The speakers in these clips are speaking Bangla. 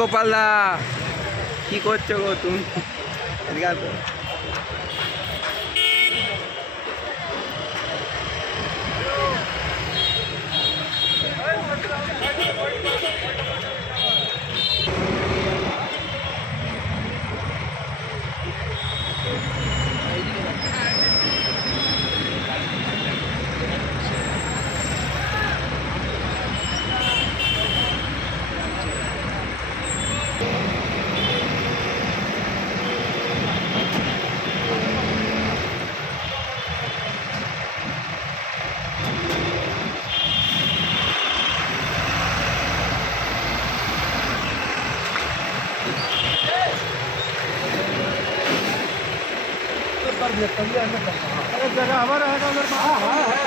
গোপাল দা, কি করছো গো তুমি? এদিকে আসো। जगह हमारा है उधर। हाँ हाँ है।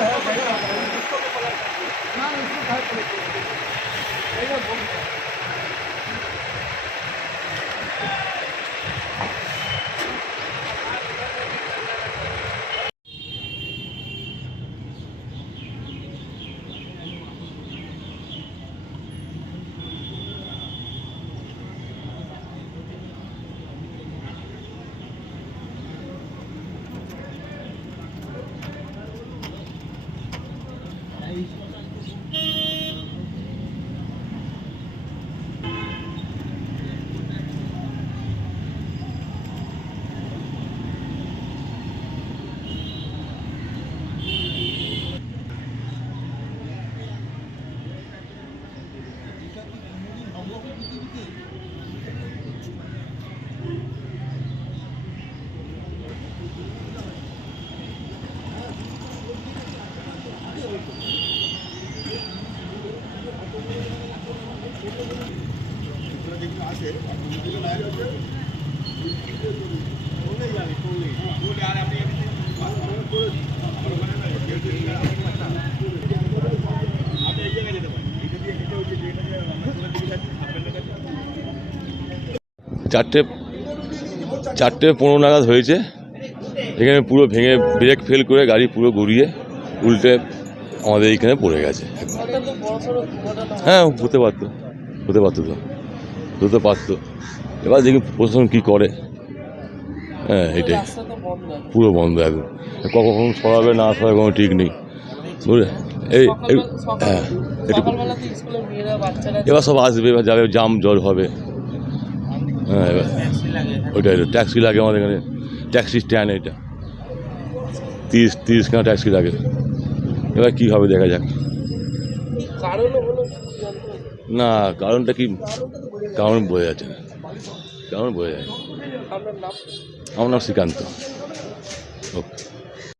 চারটে 15 নাগাদ হয়েছে। এখানে পুরো ভেঙে ব্রেক ফেল করে গাড়ি পুরো ঘুরিয়ে উল্টে আমাদের এইখানে পড়ে গেছে। হ্যাঁ, হতে পারতো হতে পারতো। এবার দেখি প্রশাসন কী করে। হ্যাঁ, এটাই পুরো বন্ধ একদম। কখন সরাবে না সরাবে কোনো ঠিক নেই, বুঝলে। হ্যাঁ, এবার সব আসবে, এবার যাবে, জাম জল হবে। হ্যাঁ, এবার ওইটাই ট্যাক্সি লাগে আমাদের এখানে, ট্যাক্সি স্ট্যান্ড এটা 30 খানা ট্যাক্সি লাগে। এবার কী হবে দেখা যাক। না, কারণটা কি, কারণ বোঝা যাচ্ছে না, কারণ বোঝা যায়। আমার নাম শ্রীকান্ত। ওকে।